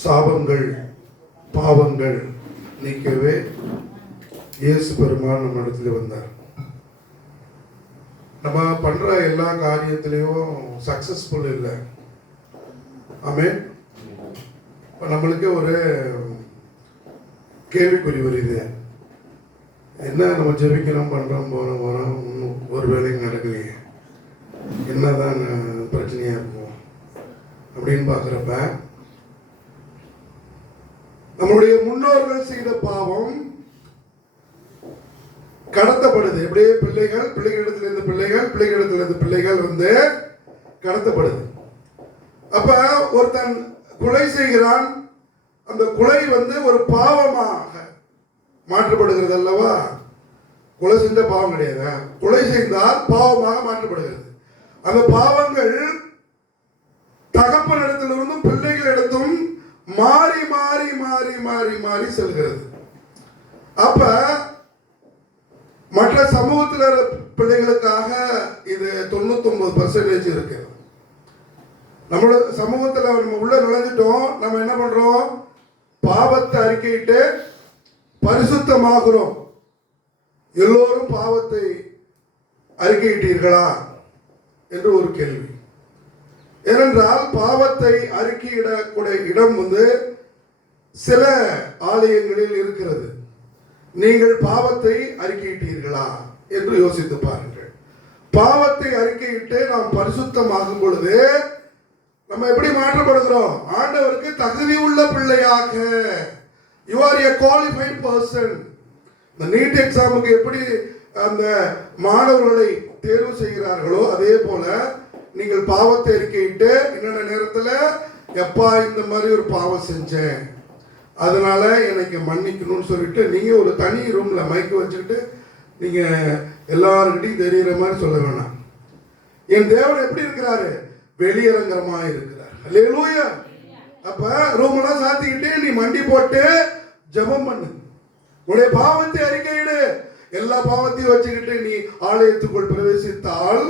சாபங்கள் பாவங்கள் நீக்கவே இயேசு பெருமான் நம்ம இடத்துல வந்தார். நம்ம பண்ற எல்லா காரியத்திலையும் சக்சஸ்ஃபுல் இல்லை. ஆமே இப்போ நம்மளுக்கு ஒரு கேள்விக்குறி வருது. என்ன நம்ம ஜெபிக்கிறோம் பண்றோம் போறோம் போறோம் ஒரு வேலையும் நடக்கலையே. என்னதான் அஹ், பிரச்சனையா இருக்கும் அப்படின்னு பார்க்குறப்ப நம்முடைய முன்னோர்கள் செய்த பாவம் கடத்தப்படுது. எப்படியே? பிள்ளைகள் பிள்ளைகளிடத்திலிருந்து பிள்ளைகள் பிள்ளைகளிடத்திலிருந்து பிள்ளைகள் வந்து கடத்தப்படுது. அப்ப ஒருத்தன் கொலை செய்கிறான். அந்த கொலை வந்து ஒரு பாவமாக மாற்றப்படுகிறது அல்லவா? கொலை செஞ்ச பாவம் கிடையாது? கொலை செய்தால் பாவமாக மாற்றப்படுகிறது. அந்த பாவங்கள் தகப்பனிடத்திலிருந்தும் பிள்ளைகளிடத்தும் மாறி மாறி மாறி மாறி மாறி செல்கிறது. அப்ப மற்ற சமூகத்தில் பிள்ளைகளுக்காக இது தொண்ணூத்தொன்பது பர்சன்டேஜ் இருக்கு. நம்மளோட சமூகத்தில் நம்ம உள்ள நுழைஞ்சிட்டோம் நம்ம என்ன பண்றோம்? பாவத்தை அறிக்கையிட்டு பரிசுத்தமாகிறோம். எல்லோரும் பாவத்தை அறிக்கையிட்டீர்களா? என்று ஒரு கேள்வி. ஏனென்றால் பாவத்தை அறிக்கையிடக்கூடிய இடம் வந்து சில ஆலயங்களில் இருக்கிறது. நீங்கள் பாவத்தை அறிக்கையிட்டீர்களா என்று யோசித்து பாருங்கள். பாவத்தை அறிக்கையிட்டு நாம் பரிசுத்தமாகும் பொழுது நம்ம எப்படி மாற்றப்படுகிறோம்? ஆண்டவருக்கு தகுதி உள்ள பிள்ளையாக. You are a qualified person இந்த நீட் எக்ஸாமுக்கு எப்படி அந்த மாணவர்களை தேர்வு செய்கிறார்களோ அதே போல நீங்கள் பாவத்தை அறிக்கையிட்டு என்னென்ன நேரத்தில் எப்பா இந்த மாதிரி ஒரு பாவம் செஞ்சேன். அதனால எனக்கு மன்னிக்கணும்னு சொல்லிட்டு நீங்கள் ஒரு தனி ரூமில் மைக்கு வச்சுக்கிட்டு நீங்கள் எல்லாருக்கிட்டையும் தெரிகிற மாதிரி சொல்ல வேணாம். என் தேவன் எப்படி இருக்கிறாரு? வெளியரங்கமாக இருக்கிறார். அல்லேலூயா அப்போ ரூமெல்லாம் சாத்திக்கிட்டு நீ மண்டி போட்டு ஜெபம் பண்ணு. உன்னுடைய பாவத்தை அறிக்கையிடு. எல்லா பாவத்தையும் வச்சுக்கிட்டு நீ ஆலயத்துக்குள் பிரவேசித்தால்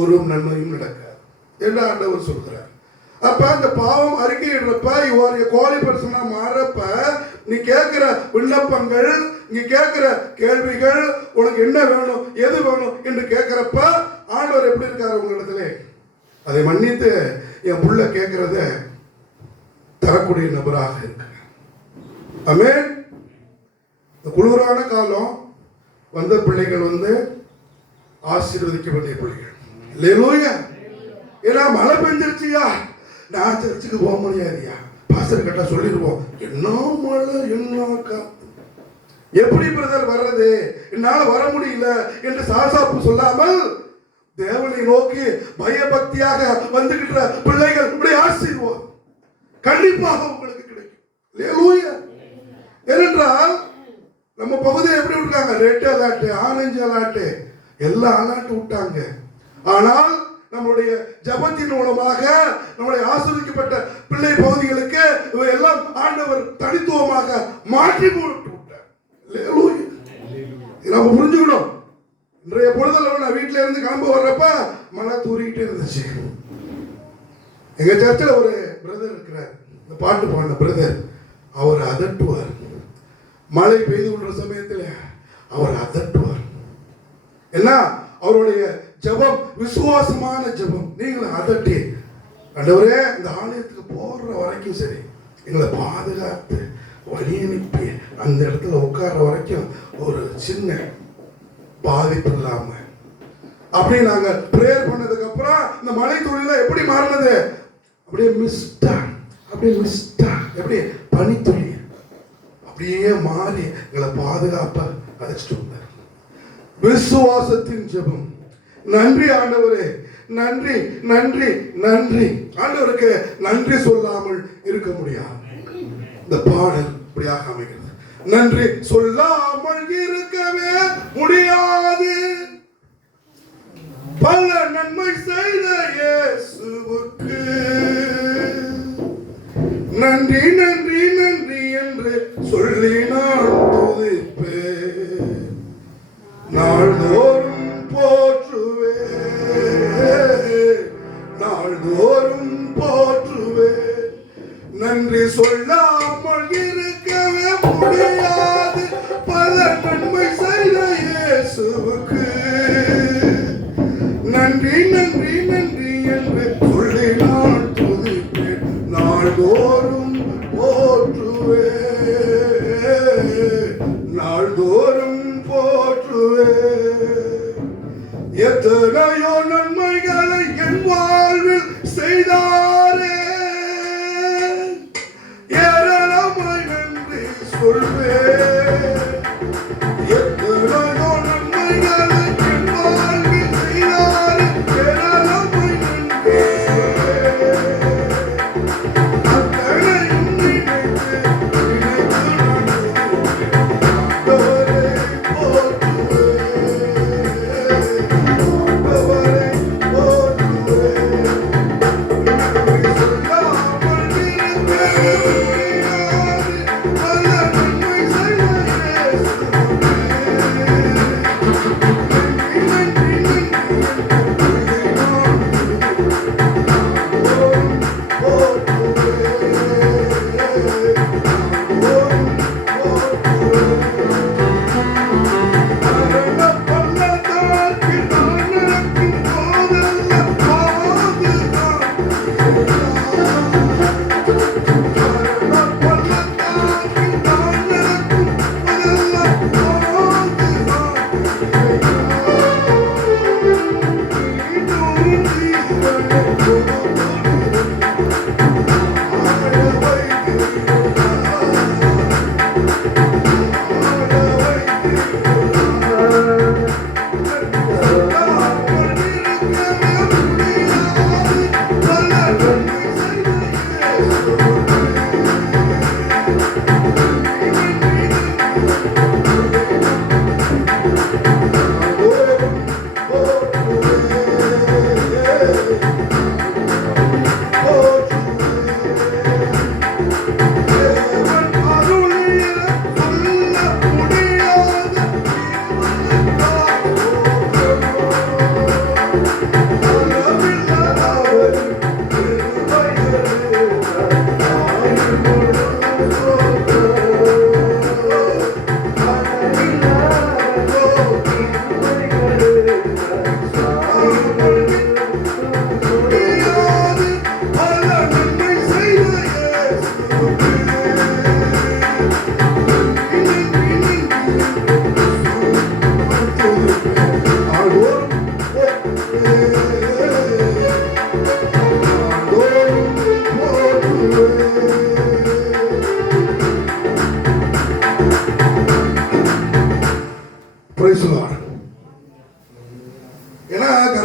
ஒரு நன்மையும் நடக்காது என்று ஆண்டவர் சொல்கிறார். அப்ப அந்த பாவம் அறிக்கையிடுறப்ப யுவர் கோழி பர்சனா மாறப்ப நீ கேட்கிற விண்ணப்பங்கள் நீ கேட்கிற கேள்விகள் உனக்கு என்ன வேணும் எது வேணும் என்று கேட்கிறப்ப ஆண்டவர் எப்படி இருக்காரு உங்களிடத்துல? அதை மன்னித்து என் புள்ள கேட்கிறத தரக்கூடிய நபராக இருக்கு. அமே இந்த குளிரான காலம் வந்த பிள்ளைகள் வந்து ஆசீர்வதிக்க வேண்டிய பிள்ளைகள். ஏன்னா மழை பெஞ்சிருச்சியா? நான் சர்ச்சுக்கு போக முடியாதுயா? பாஸ்டர் கிட்ட சொல்லிடுவோம் என்ன மழை என்ன எப்படி பிரதர் வர்றது? என்னால் வர முடியல என்று சாசாப்பு சொல்லாமல் தேவனை நோக்கி பயபக்தியாக வந்துகின்ற பிள்ளைகள் இப்படி ஆசீர்வாதம் கண்டிப்பாக உங்களுக்கு கிடைக்கும். ஏனென்றால் நம்ம பகுதியை எப்படி விட்டாங்க ரெட் அலாட்டு ஆரஞ்சு அலாட்டு எல்லா அலாட்டு விட்டாங்க. ஆனால் நம்மளுடைய ஜபத்தின் மூலமாக நம்முடைய ஆசிரியப்பட்ட பிள்ளை பகுதிகளுக்கு எல்லாம் ஆண்டவர் தனித்துவமாக மாற்றி போட்டு விட்டார் நம்ம புரிஞ்சுக்கணும். இன்றைய பொழுதுல நான் வீட்டில இருந்து கிளம்ப வர்றப்ப மழை தூரிக்கிட்டே இருந்துச்சு. எங்க சர்ச்சில் ஒரு பிரதர் இருக்கிறார். இந்த பாட்டு பாடின பிரதர் அவர் அதட்டுவார். மழை பெய்து கொள்ற சமயத்தில் அவர் அதட்டுவார். என்ன? அவருடைய ஜெபம் விசுவாசமான ஜெபம். நீங்களும் அதட்டி. அண்டவரே இந்த ஆலயத்துக்கு போடுற வரைக்கும் சரி எங்களை பாதுகாத்து வழி அனுப்பி அந்த இடத்துல உட்கார்ற வரைக்கும் ஒரு சின்ன பாதிப்பு இல்லாம. அப்படி நாங்க ப்ரேயர் பண்ணதுக்கு அப்புறம் இந்த மலை துளியில எப்படி மாறினது? அப்படியே மிஸ்டா அப்படியே மிஸ்டா எப்படி பனித்துளி அப்படியே மாறி எங்களை பாதுகாப்பா அழைச்சிட்டு வந்தார். விசுவாசத்தின் ஜெபம். நன்றி ஆண்டவரே நன்றி நன்றி நன்றி. ஆண்டவருக்கு நன்றி சொல்லாமல் இருக்க முடியாது. இந்த பாடல் இப்படியாக அமைகிறது. நன்றி சொல்லாமல் இருக்கவே முடியாது. பல நன்மை செய்த இயேசுவுக்கு. நன்றி நன்றி நன்றி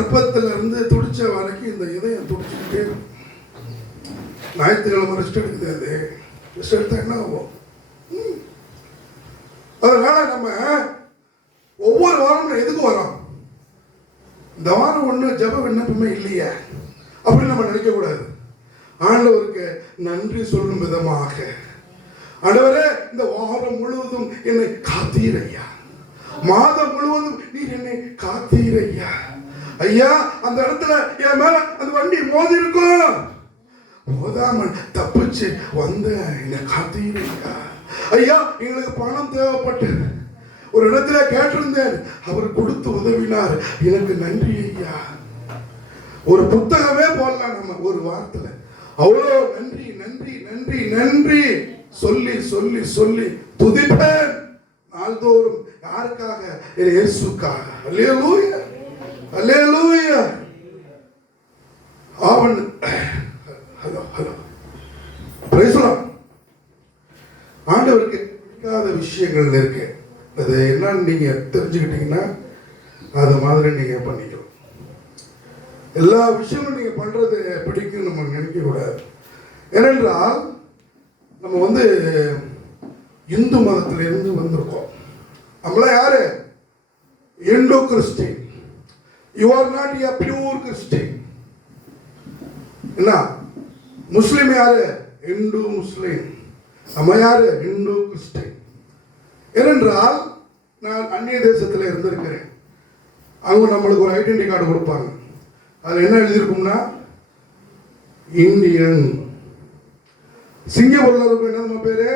கர்ப்பத்துல இருந்து துடிச்ச வரைக்கும் இந்த இதயம் துடிச்சுக்கிட்டே ஞாயிற்றுக்கிழமை ரெஸ்ட் எடுக்குது அது. ரெஸ்ட் எடுத்தா என்ன ஆகும்? அதனால நம்ம ஒவ்வொரு வாரமும் எதுக்கு வரோம்? இந்த வாரம் ஒன்று ஜப விண்ணப்பமே இல்லையே. அப்படின்னு நம்ம நினைக்க கூடாது. ஆண்டவருக்கு நன்றி சொல்லும் விதமாக. ஆண்டவரே இந்த வாரம் முழுவதும் என்னை காத்தீர் ஐயா. மாதம் முழுவதும் நீ என்னை காத்தீர் ஐயா அந்த இடத்துல என் மேல அந்த வண்டி மோதி இருக்கும். மோதாமல் தப்பிச்சு வந்த என்னை காத்தீர் ஐயா. எங்களுக்கு பணம் தேவைப்பட்டது. ஒரு இடத்துல கேட்டிருந்தேன். அவர் கொடுத்து உதவினார். எனக்கு நன்றி ஐயா. ஒரு புத்தகமே போடலாம் நம்ம ஒரு வாரத்துல அவ்வளோ நன்றி நன்றி நன்றி நன்றி. சொல்லி சொல்லி சொல்லி துதிப்பேன். நாள்தோறும் யாருக்காக? என் இயேசுக்காக. அல்லேலூயா. அல்லேலூயா அவன் ஹலோ ஹலோ பேசலாம் ஆண்டவருக்கு பிடிக்காத விஷயங்கள் இருக்கு. அது என்னன்னு நீங்க தெரிஞ்சுக்கிட்டீங்கன்னா அது மாதிரி நீங்க பண்ணிக்கலாம். எல்லா விஷயமும் நீங்க பண்றது பிடிக்கும் நம்ம நினைக்க கூடாது. ஏனென்றால் நம்ம வந்து இந்து மதத்திலிருந்து வந்திருக்கோம். நம்மளாம் யாரு? Indo Christian. You are not a pure Christian என்ன முஸ்லீம் யாரு? இந்து முஸ்லீம் நம்ம யாரு? இந்து கிறிஸ்டின் ஏனென்றால் நான் அந்நிய தேசத்தில் இருந்திருக்கிறேன். அவங்க நம்மளுக்கு ஒரு ஐடென்டி கார்டு கொடுப்பாங்க. அதில் என்ன எழுதியிருக்கும்னா இந்தியன் சிங்கப்பூரில் இருக்கும் என்ன நம்ம பேரு?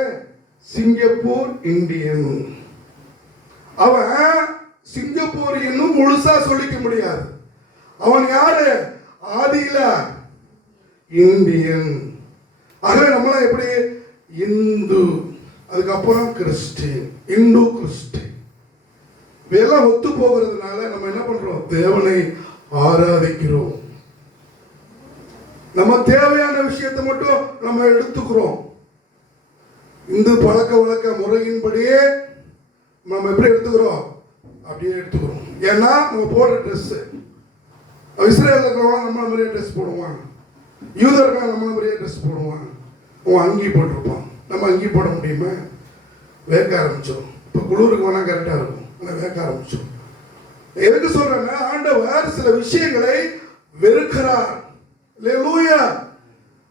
சிங்கப்பூர் இந்தியன் அவன் சிங்கப்பூர் இன்னும் முழுசா சொல்லிக்க முடியாது. அவன் யாரு? ஆதியில இந்தியன். ஆகவே நம்மளாம் எப்படி? இந்து அதுக்கப்புறம் கிறிஸ்டின் இந்து கிறிஸ்டின். இதெல்லாம் ஒத்து போகிறதுனால நம்ம என்ன பண்றோம்? தேவனை ஆராதிக்கிறோம். நம்ம தேவையான விஷயத்தை மட்டும் நம்ம எடுத்துக்கிறோம். இந்து பழக்க வழக்க முறையின்படியே நம்ம எப்படி எடுத்துக்கிறோம்? அப்படியே எடுத்துக்கிறோம். ஏன்னா நம்ம போடுற ட்ரெஸ்ஸு இஸ்ரேல் இருக்கிறவங்க நம்மள மாதிரியே ட்ரெஸ் போடுவான் யூதர்கள் நம்மள மாதிரியே ட்ரெஸ் போடுவான் அவன் அங்கி போட்டிருப்பான். நம்ம அங்கி போட முடியுமா? வேர்க்க ஆரம்பிச்சிடும் இப்போ குளிருக்கு வேணால் கரெக்டாக இருக்கும். ஆனால் வேர்க்க ஆரம்பிச்சிடும் எதுக்கு சொல்கிறேன்னா ஆண்டவர் சில விஷயங்களை வெறுக்கிறார். லூயா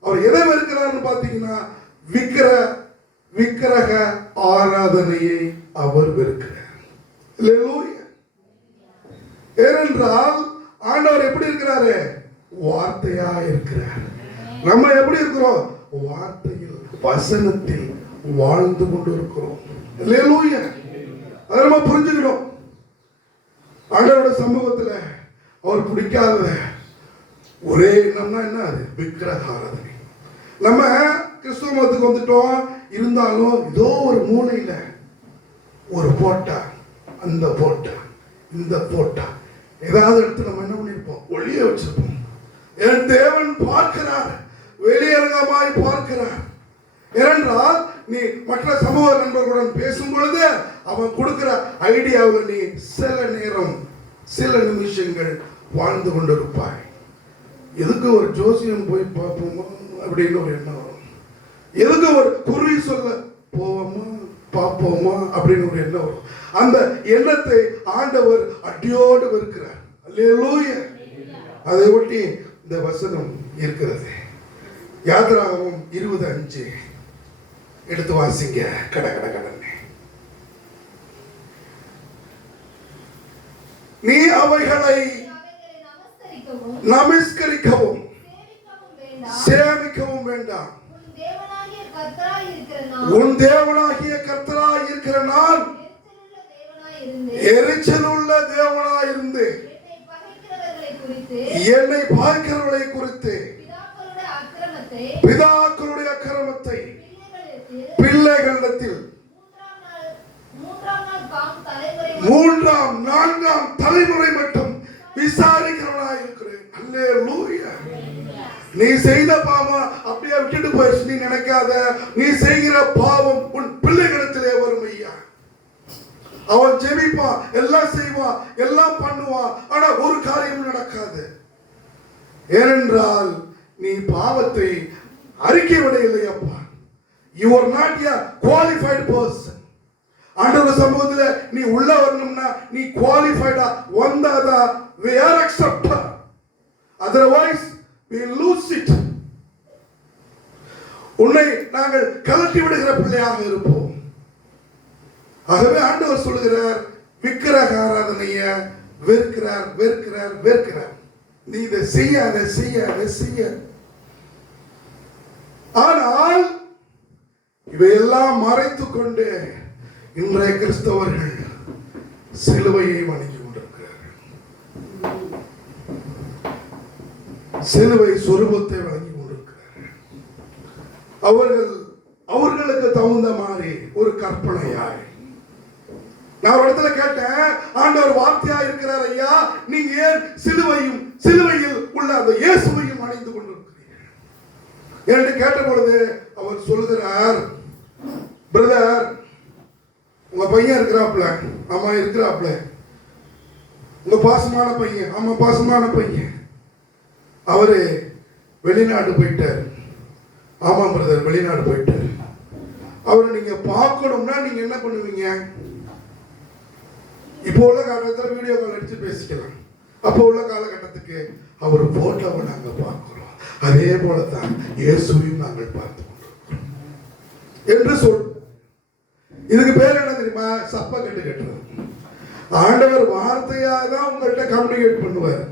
அவர் எதை வெறுக்கிறார்னு பார்த்தீங்கன்னா விக்கிர விக்கிரக ஆராதனையை அவர் வெறுக்கிறார். ஏனென்றால் ஆண்டவர் எப்படி இருக்கிறாரு? வார்த்தையா இருக்கிறார். நம்ம எப்படி இருக்கிறோம்? வார்த்தையில் வசனத்தில் வாழ்ந்து கொண்டு இருக்கிறோம் லூயா அதை நம்ம புரிஞ்சுக்கணும். ஆண்டவரோட சமூகத்தில் அவர் பிடிக்காத ஒரே எண்ணம்னா என்ன அது? விக்கிரகாராதனை. நம்ம கிறிஸ்துவ மதத்துக்கு வந்துட்டோம். இருந்தாலும் ஏதோ ஒரு மூலையில் ஒரு போட்டா அந்த போட்டா இந்த போட்டா. ஏதாவது இடத்துல நம்ம என்ன பண்ணிருப்போம்? ஒளிய வச்சிருப்போம். என் தேவன் பார்க்கிறார். வெளியரங்கமாய் பார்க்கிறார். ஏனென்றால் நீ மற்ற சமூக நண்பர்களுடன் பேசும் பொழுது அவன் கொடுக்கிற ஐடியாவில் நீ சில நேரம் சில நிமிஷங்கள் வாழ்ந்து கொண்டிருப்பாய். எதுக்கு ஒரு ஜோசியம் போய் பார்ப்போமா? அப்படின்னு ஒரு எண்ணம் வரும். எதுக்கு ஒரு குறி சொல்ல போவோமா? பார்ப்போமா அப்படின்னு ஒரு எண்ணம் வரும். அந்த எண்ணத்தை ஆண்டவர் அடியோடு வெறுக்கிறார். அல்லேலூயா. அதை ஒட்டி இந்த வசனம் இருக்கிறது. யாத்ராகவும் இருபது அஞ்சு. எடுத்து வாசிங்க. கட கட கடன்னு. நீ அவைகளை நமஸ்கரிக்கவும். சேமிக்கவும் வேண்டாம். உன் கர்த்தராய் இருக்கிற நான் எரிச்சல் உள்ள தேவனா இருந்து என்னை பார்க்கிறவர்களை குறித்து பிதாக்களுடைய அக்கிரமத்தை பிள்ளைகளிடத்தில் மூன்றாம் நான்காம் தலைமுறை மட்டும் விசாரிக்கிறவனாய் இருக்கிறேன் அல்லே லூயா நீ செய்த பாவம் அப்படியே விட்டுட்டு போயிடுச்சு. நீ நினைக்காத. நீ செய்கிற பாவம் உன் அவன் ஜெபிப்பான் எல்லாம் செய்வான் எல்லாம் பண்ணுவான் ஆனா ஒரு காரியமும் நடக்காது. ஏனென்றால் நீ பாவத்தை அறிக்கை விடையில்லை அப்பா. You are not a qualified person ஆண்டவர் சமூகத்துல நீ உள்ள வரணும்னா நீ குவாலிஃபைடா வந்தாதான் we are accepted. Otherwise we lose it. உன்னை நாங்கள் கலட்டி விடுகிற பிள்ளையாக இருப்போம். ஆகவே ஆண்டவர் சொல்லுகிறார் விக்கிரக ஆராதனைய வெறுக்கிறார் வெறுக்கிறார் வெறுக்கிறார். நீ இதை செய்யாத செய்யாத செய்ய ஆனால் இவையெல்லாம் மறைத்து கொண்டு இன்றைய கிறிஸ்தவர்கள் சிலுவையை வணங்கி கொண்டிருக்கிறார்கள். சிலுவை சொரூபத்தை வணங்கி கொண்டிருக்கிறார்கள். அவர்கள் அவர்களுக்கு தகுந்த மாதிரி ஒரு கற்பனையாய் நான் ஒரு இடத்துல கேட்டேன் ஆண்டவர் வார்த்தையா இருக்கிறார் ஐயா? நீங்க ஏன் சிலுவையும் சிலுவையில் உள்ள அந்த இயேசுவையும் அணிந்து கொண்டிருக்கிறீர்கள்? என்று கேட்ட பொழுது அவர் சொல்லுகிறார் பிரதர் உங்க பையன் இருக்கிறாப்ல ஆமா இருக்கிறாப்ல உங்க பாசமான பையன் ஆமா பாசமான பையன். அவரு வெளிநாடு போயிட்டார். ஆமாம் பிரதர் வெளிநாடு போயிட்டார். அவரை நீங்க பார்க்கணும்னா நீங்க என்ன பண்ணுவீங்க? இப்போ உள்ள காலகட்டத்தில் வீடியோ கால் அடிச்சு பேசிக்கலாம். அப்போ உள்ள காலகட்டத்துக்கு அவர் போட்டோவை நாங்கள் பார்க்கிறோம். அதே போல தான் இயேசுவையும் நாங்கள் பார்த்து கொண்டிருக்கிறோம். என்று சொல் இதுக்கு பேர் என்ன தெரியுமா? சப்ப கட்டு கட்டுறது ஆண்டவர் வார்த்தையாக தான் உங்கள்கிட்ட கம்யூனிகேட் பண்ணுவார்.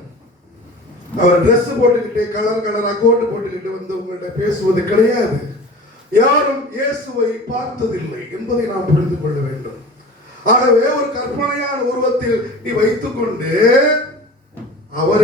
அவர் ட்ரெஸ் போட்டுக்கிட்டு கலர் கலராக கோட்டு போட்டுக்கிட்டு வந்து உங்கள்கிட்ட பேசுவது கிடையாது. யாரும் இயேசுவை பார்த்ததில்லை என்பதை நாம் புரிந்து கொள்ள வேண்டும். ஆகவே ஒரு கற்பனையான உருவத்தில் நீ வைத்துக்கொண்டு அவரை